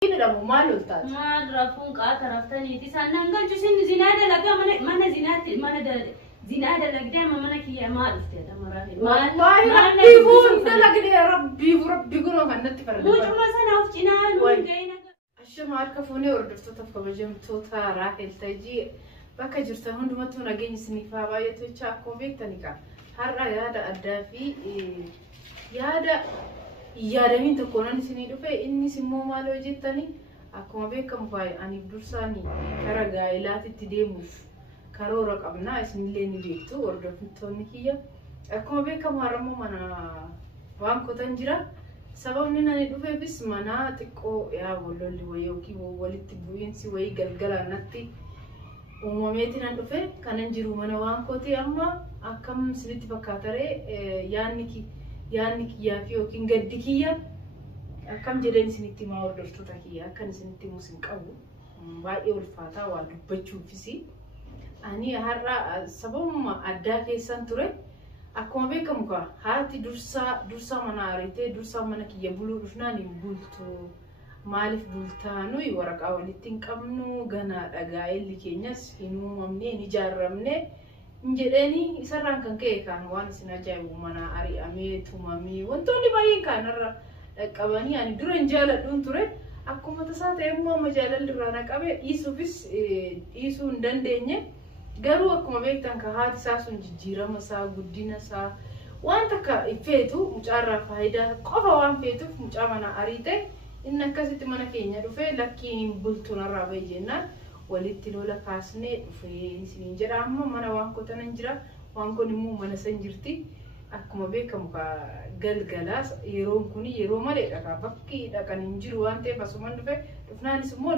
كده مو ماله تاج ما رافون قاطر رفتني تسأل نقول جسين زنادة لقى من زناد من ده زنادة لقى دائما منك هي ما عرفت هذا مراهي والله ربي فون ده لقى يا ربي وربي قولوا ما نتفرد مو جمع سنة وفتنا وين الشمع الكفوني وردفت تفكر بجمتوتا راحل تجي بكا جرت هون ما تونا جيني سنيفا بايتو تشاكو بيكتنيكا هرا يادا أدافي يادا يادا مين تكونني سنيدو في إني سمو مالو جتني أكو بيكم باي أني بدرساني كرا جايلات تديموش كارورك أبنا اسمي ليني بيتو وردفتوني كيا أكو بيكم هرمو منا وان كتنجرا سبب ننا ندوفي بس منا تكو يا ولولي ويوكي وولدت بوينسي وي قلقلا نتي وماميتنا ندوفي كان نجرو منا وان كوتي أما أكم سنتي بكاتري يانكي يا فيوكين قدكيا أكم جدين سنتي ما وردشتو تكيا كان سنتي موسم كأو باقي والفاتا والدبجو فيسي أني هرا سبب ما أداكي سنتوري akkuma beekamu ka haati dursa mana arite dursa mana kiyya buluu dhufnaan hin bultu maaliif bultaanu waraqaa walitti hin qabnu gana dhagaa illi keenyas hin uumamne hin ijaarramne hin jedheeni isarraan kan ka'e kan waan isin ajaa'ibu mana ari'amee tumamee wantoonni baay'een kanarra qabanii ani dura hin jaaladhuun ture akkuma tasaa ta'e immoo amma jaalalli irraa na qabe dhiisuu hin dandeenye garuu akkuma beektan ka haati isaa sun jijjiirama isaa guddina isaa waan takka feetu mucaarraa faayidaa qofa waan feetuuf mucaa mana ariite inni akkasitti mana keenya dhufee lakkiin bultuunarraa bahe jennaan walitti lola kaasnee dhufee isiniin jedha amma mana waan kotanan jira waan kun immoo mana san jirti akkuma beekamu ka galgalaas yeroon kun yeroo maleedha ka bakki dhaqan hin jiru waan ta'eef asuman dhufe dhufnaanis immoo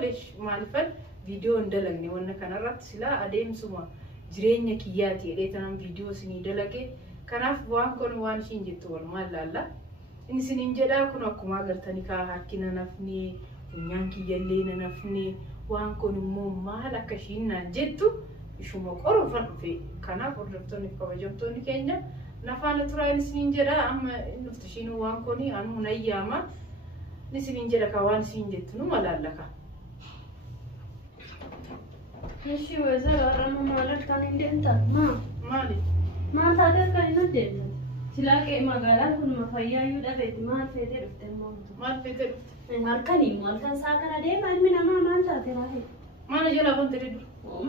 maalifan video ndalagne wanna kanarratti sila adeemsuma jireenya kiyyaati edheetan video sinii dalage kanaaf waan kun waan ishiin jettu wal maallalla inni siniin jedha kun akkuma agartanii ka hakkina nafni funyaan kiyyallee na nafni waan kun immoo maal akka ishiin naan jettu ishuma qorofan dhufe kanaaf hordoftoonni kabajamtoonni keenya nafaana turaan siniin jedha amma dhuftu ishiin waan kun anu nayyaama ni siniin jedha ka waan ishiin jettu nu malaallaka ماشي وزارة رمى مالك كان يندمتا مالي ما تقدر كان يندم تلاقي مقالات كل ما فيا يودا بيت ما في درفت الموت ما في درفت مالكني مالكن ساكن أديم أدمي نما ما أنت تراهي ما نجلا بنت ريدو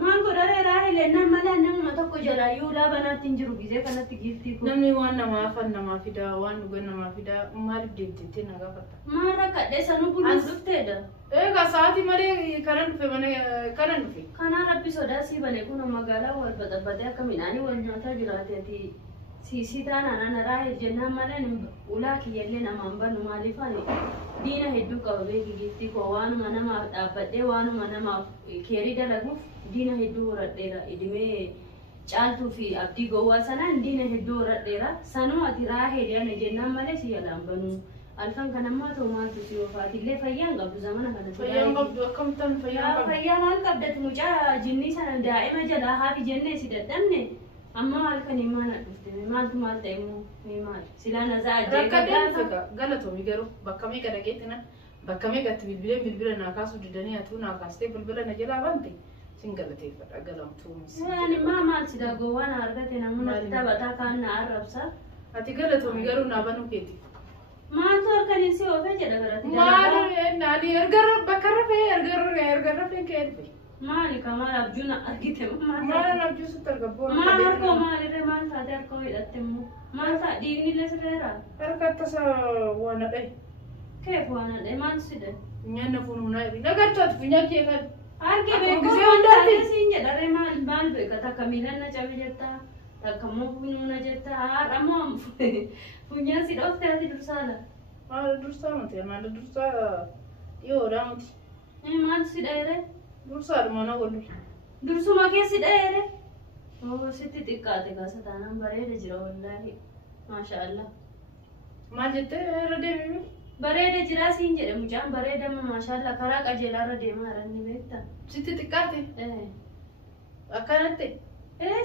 ما نقول راهي لأن ما لأن ما تكو جلا يولا بنات تنجرو بيزه كانت تجيفتي كو نمني وانا ما فن ما فيدا وان قلنا ما فيدا مالك ديبتين نغافتا ما ركع ده سنو بلوز دفتة إيه كساتي مالي كارن في مني كارن في كنا ربي سوداسي بنيكون مقالة والبدأ كميناني والنيوتا جلاتي سيسي تانا أنا راهي جنها مالن ولاك يلنا مامبر مالفاني دينا هدو كوبي كيفتي كوان مانا ما أبدي وان مانا ما كيري دلقو دينا هدو رديرا إدمي جالتو في أبدي جوا سنة دينا هدو رديرا سنو أتراهي لأن جنها مالي سيالام بنو ألفان كان ما تو ما تسيو فاتي ليه فيان قبل زمانه كان فيان قبل كم تن فيان قبل تمجا جني سنة دائما جلا هذه جنة سيدتني أما مالكني ما نقدر ما تيمو مال سلنا زاد ركض غلطوا ميجرو بكمي كده جيتنا بكمي كت بالبلة ناقص جدني أتونا ناقصتي بالبلة نجلا بنتي سنجلتي فأقلهم تومس يعني ما سيدا جوانا أرجعتنا منا تبى كان نعرف سا أتي غلطوا ميجرو نابنو كيتي ما تور كان يسوي فجأة دكرت ما نادي أرجع بكرة في أرجع في كيف مالي كمان أبجونا أرجيته ما نبجو سترقبون ما أركو مالي رمان سادة أركو يدتمو ما ساديني لسريرا أركت تسا وانا ده كيف وانا ده ما نسيده نيانا فنونا يبي نقدر تفنيا كيف أركي بيكون داري سينج داري ما بيكتا كميلنا جابي جتا تكمو فنونا جتا أرمام فنيا سيدوف تاتي درسالا ما درسا متى ما درسا يو رامتي ما نسيده درسا mana wolu dursu ma ke sidere oh sitti tikkate ka satana barede jira wallahi masha Allah ma jette rade mimi barede jira sin jede mujan barede ma masha Allah kara qajela rade ma ranni betta sitti tikkate akanate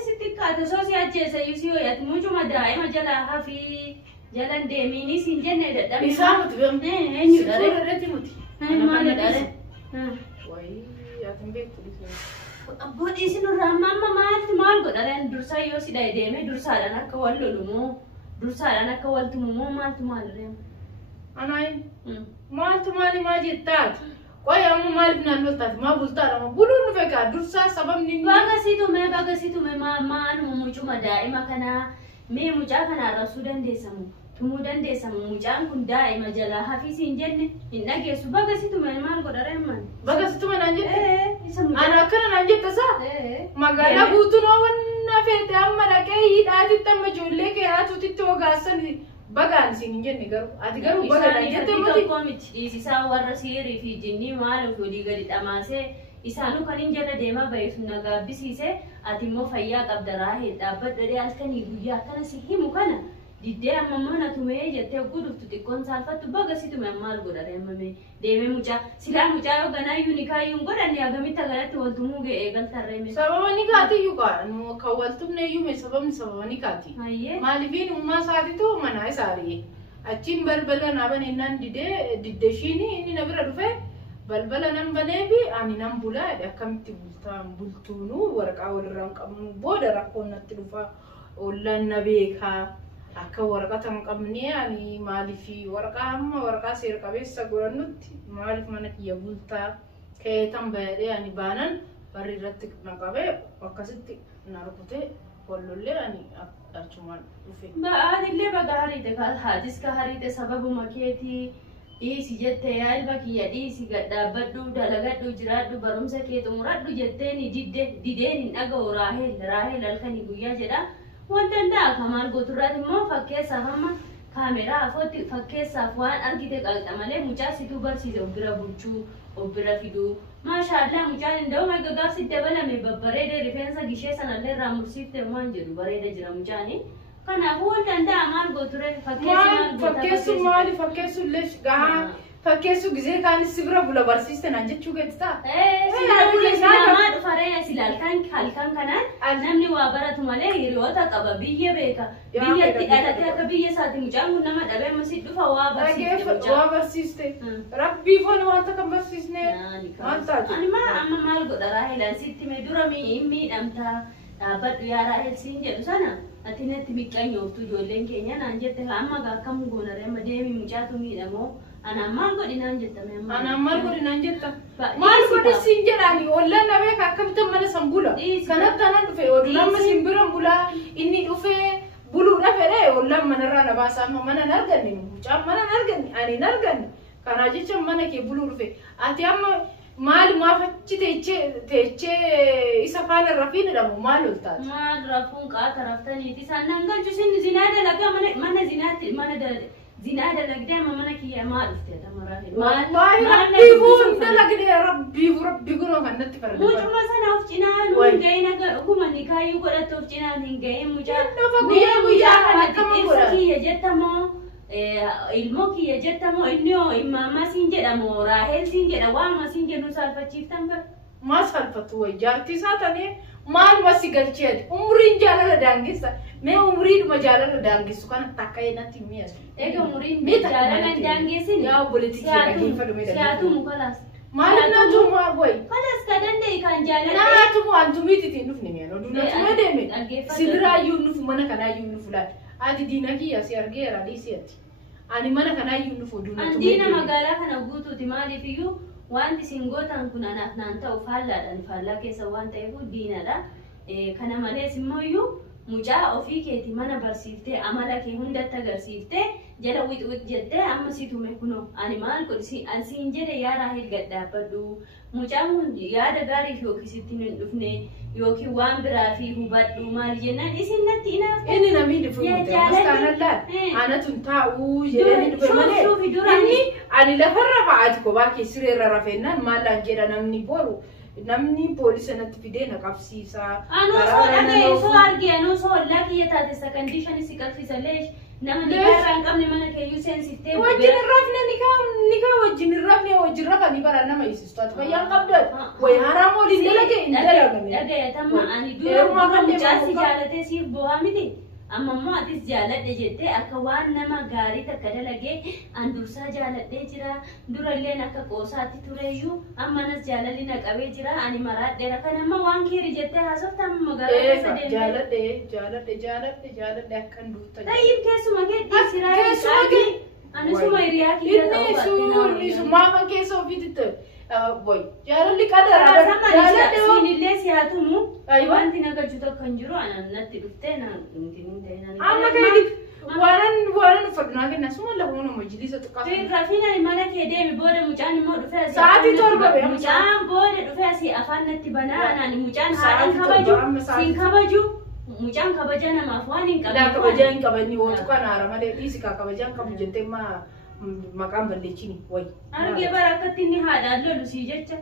sitti tikkate so si ajjese yusi yo yat muju ma daima jala hafi jalan demini sin jenne da isamuti bam enyu dare rade muti maali dhale wayii atin beektu abbootii isinirraa amma maal godhan dursaa yoo si deemee dursaadhaan akka wal lolumoo dursaadhaan akka wal tumumoo maaltu maal reema anaayin maaltu maali maa jettaati qoy amma maaliif naan loltaati maa bultaadha buluun dhufe kaa dursaa sababni bagasiitume maanuma mucuma daa'ima kanaa mee mucaa kanaa rasuu dandeessamu tumuu dandeessamu mucaan kun daa'ima jalaa hafiisiin jenne hin dhageessu bagasiitume maal godhara himman bagasiitume naan jette ana akkana naan jette saa magaalaa guutuun wanna feete amma dhaqee hidhaatitti amma ijoollee kee haatuutitti hogaasan bagaan isin hin jenne garuu ati garuu baga naan jette miti dhiisisaa warra siirii fi jinnii maaluuf olii gadi dhamaasee isaanuu kan hin jala deemaa baheetu na gaabbisiise ati immoo fayyaa qabda raahee dhaabbadhadhee halkanii guyyaa akkana si himu kana diddee amma mana tumee jettee guduftu xiqqoon saalfattu bagasitume maal godhare ammame deemee mucaa silaa mucaa yoo ganaayyuu nikaayyuun godhanne agamitti agarratti waltumuu ga'ee galtarreeme sababa nikaatiyyuu qaadha kan waltumneeyyuume sababa nikaati maalifiin ummaa isaatitu manaa isaari'e achiin balbala naa baneennaan diddeshiin inni na bira dhufe balbala nan baneefi ani nan bulaa akkamitti bultuunuu waraqaa walirraa hin qabnu booda rakkoon natti dhufa ollaan na beekaa akka waraqata hin qabne ani maaliif waraqaa amma waraqaa seera qabeessa godhannutti maaliif mana kiyya bultaa keetan bahee ani baanan barri irratti na qabee akkasitti na rukutee wallollee ani achumaan dhufe. Ba'aadillee baga hariite haadis ka hariite sababuma keetii dhiisi jettee yaa ilma kiyya dhiisi gadhaabbadhu dalagadhu jiraadhu barumsa kee xumuradhu jetteeni dideen hin dhaga'u raaheel halkanii guyyaa jedha. Wanta danda'a kamaal gooturraati immoo fakkeessaaf amma kaameraa afootti fakkeessaaf waan argite qalxa malee mucaa situu barsiise obbira bulchuu obbira fiduu maashaallah mucaan inda'u egaa gaafsi dabalame babbareedee rifeensa gishee sanallee irraa mursiifte waan jedhu bareeda jira mucaanii kanaafuu wanta danda'a maal gooture fakkeessu maali fakkeessullee gahaa fakkeessu gisee kaanis sibira bula barsiiste naan jechuu geettaa sibira bula namaa dhufaree silaalkaan halkan kanaan namni waa baratu malee hiriyoota qaba biyya beeka biyyatti dhalatee akka biyya isaati mucaan kun nama dhabee ammasii dhufa waa barsiiste rabbii foon wanta kan barsiisne maal taate amma maal godha raahelaan sitti mee dura miidhamtaa dhaabbadhu yaa raahel siin jedhu sana ati natti miqqanyooftu ijoolleen keenya naan jette amma akkam goonaree amma deemii mucaatu miidhamoo ana maal godinaan jettame ana maal godinaan jetta maal godisiin jedhaani ollaan na beeka akkamitti mana san bula kanatti anan dhufe oduu amma simbiran bulaa inni dhufe buluudha fedhe ollaan manarraa na baasaa amma mana hin arganne mucaan mana hin arganne ani hin arganne kanaa jecha mana kee buluu dhufe ati amma maal maafachi teechee isa faana rafiin jedhamu maal oltaati maal rafuun qaata raftaniiti isaan nan galchu sin zinaa dalagaa mana zinaatti mana zinaa dalagdee amma mana kiyya maal dhuftee wallahi rabbiifuun dalagdee rabbii kunoo kan natti farda mucuma sana of cinaan hin ga'in aga dhuguma nikaayyuu godhatte of cinaan hin ga'in guyyaa kanatti ibsa kiyya jettamoo ilmoo kiyya jettamoo inni imaamaa siin jedhamoo raaheel siin jedha waama siin jennu saalfachiiftan bara maal saalfattu way jaartii isaa tanee maal masi galcheeti umriin jaalala daangessa mee umriidhuma jaalala daangessu kana takka'ee natti mi'asu egaa umriin jaalala daangessin yaa obboleettii kee dhageeffadhu mee siyaatumu kalaas maal naatumu way kalaas ka danda'e kan jaalala naatumu antumiititiin dhufne mi'an oduu naatume deeme sibiraayyuu nufu mana kanaayyuu nufu laata ati diina kiyya si argeera dhiisiyaati ani mana kanaayyuu nufu oduu naatume diina magaalaa kana guutuuti maaliif iyyuu wanti singootaan kun anaaf naan ta'u faallaadhaan faallaa keessa waan ta'eef diinadha kana malees immoo iyyuu mucaa ofii keeti mana barsiiftee amala kee hundatti agarsiiftee jala wixwix jettee amma situme kunoo ani maal godhi ansiin jedhe yaa raahel gadhaabbadhu mucaan kun yaada gaariif yookiin sitti hin dhufne yookiin waan biraa fi hubadhu maal jennaan isin natti inaaf inni namni dhufu mustaanan anatun taa'uu jedhanii dhufe malee inni ani lafarra fa'aati kophaa kee sireerra rafeennaan maallaan jedha namni boru namni poolisa natti fidee na qabsiisa anoo arge anoo soo lakkiyya taate sakandishan si qabsiisallee nama nikaa hin qabne mana keeyyuu seensiftee wajjin hin rafne nikaa wajjin hin wajjin rafanii bara nama isistu ati fayyaan qabda way haraam waliin dalage hin dalagame dhagayatamma ani dura mucaa si jaalatee siif bo'aa miti amma immoo atis jaaladhe jettee akka waan nama gaarii takka dalagee an dursaa jaaladhee jira duralleen akka qoosaatti tureeyyuu ammanas jaalalli na qabee jira ani maraadheera kan amma waan keeri jettee haasofta amma magaalaa keessa deemtee jaaladhe akkan duuta tayyib keessuma kee dhiisiraa keessuma ani suma hiriyaa kiyya ta'uu baatee maafan keessa ofiitti boy jaalalli qadara jaaladhe siinillee siyaatumu wanti nagaju tokko hin jiru anan natti dhuftee amma keeti waanan uffadunaa kenna suma lafuun majlisa xiqqaa rafiina mana kee deemi booda mucaan immoo dhufee sa'aatii torba mucaan booda dhufee asii afaan natti banaa anaan mucaan haadhan kabaju siin kabaju mucaan kabaja namaaf waan hin qabne kabaja hin qabani wontu kana ara malee dhiisi ka kabaja hin qabu jettee maqaan balleechini way arge barakatti inni haadhaan lolu sii jecha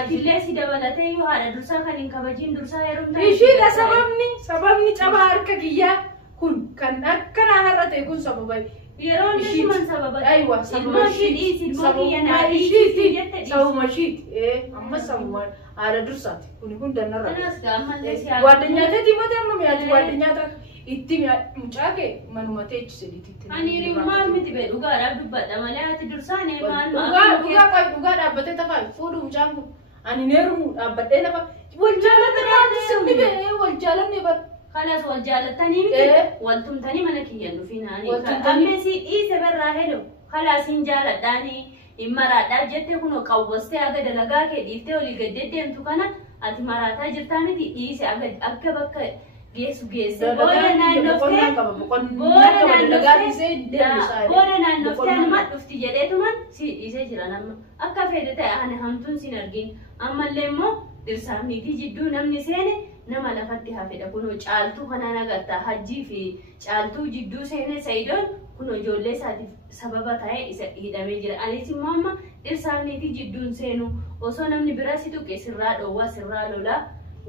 atillee si dabalatee yoo haadha dursaa kan hin kabajiin dursaa heerumtaa ishiidha sababni cabaa harka kiyyaa kun kan akkanaa har'a ta'e kun sababa yeroo hundisuman sababa aywa ilmoo ishii dhiisi ilmoo kiyya naa dhiisi jette sabuma ishiiti amma sabuma haadha dursaati kuni kun dannarra kanas ammallee si waaddanyaatee mata amma mi'aati waaddanyaata itti mucaake manumatee ejjisediti ani rimmaa miti be dhugaadhaaf dubbadha malee ati dursaan dhugaa dhaabbatee tafaa fuudhu mucaan kun ani neerumu dhaabbadhee lafa wal jaalanne bar kanas wal jaalattanii miti wal tumtanii mana kiyyan dhufiinaanii ammeesii dhiise barraa hedho kalaasiin jaaladhaanii hin maraadhaaf jettee kunoo qawwastee aga dalagaa kee dhiiftee olii gaddeddeemtu kana ati maraataa jirtaa miti dhiise akka bakka geesse booda naannoftee anuma dhufti jedheetuman si dhiisee jira nama akka fedhe ta'e ani hamtuun sin argin ammallee immoo dhirsaafniitii jidduu namni seene nama lafatti hafedha kunoo caaltuu kanaan agarta hajjii fi caaltuu jidduu seene sayidoon kunoo ijoollee isaatiif sababa ta'e isa hidhamee jira anis immoo amma dhirsaafniitii jidduun seenu osoo namni bira si tuqe sirraa dhoowwaa sirraa lolaa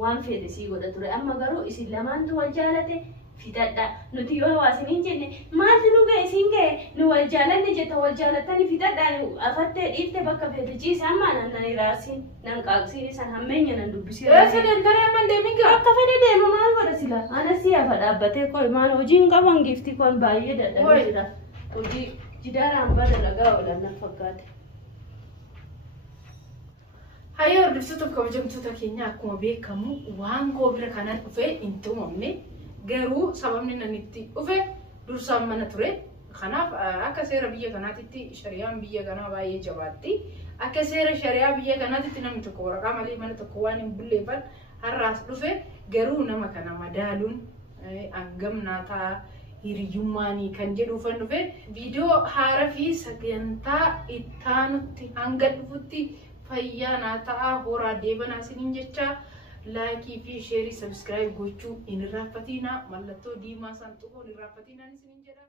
waan fedhe sii godha ture amma garuu isin lamaantu wal jaalate fixadha nuti yoo hawaasiniin jenne maalti nu ga'e isin ga'e nu wal jaalanne jetta wal jaalattanii fixadhaan afattee dhiifte bakka fedhe ciise amma nan iraarsiin nan qaaqsiin isan hammeenya nan dubbisii sadan garee amma deemin gaa akka fedhe deema maal godha sila ana si hafa dhaabbatee qoy maal hojiin qaban gifti kun baay'ee dadhabee jira hojii jidaaraan bada lagaa oolan na fakkaate Hayya hordoftoota kabajamtoota keenya akkuma beekamu waan koobira kanaan dhufee hin tumamne garuu sababni nan itti dhufe dursaan mana ture kanaaf akka seera biyya kanaatitti shari'aan biyya kanaa baay'ee jabaatti akka seera shari'aa biyya kanaatitti namni tokko waraqaa malee mana tokko waan hin bulleeffan har'aas dhufe garuu nama kana madaaluun hangamnaataa hiriyyummaanii kan jedhuufan dhufe viidiyoo haaraa fi sagantaa ittaanutti hanga dhufutti fayyaa naa ta'a horaa deebanaa isiniin jecha laayikii fi sheerii sabskiraayib gochuu hin irraanfatinaa mallattoo diimaa san tuquun hin irraanfatinaa isiniin jedha.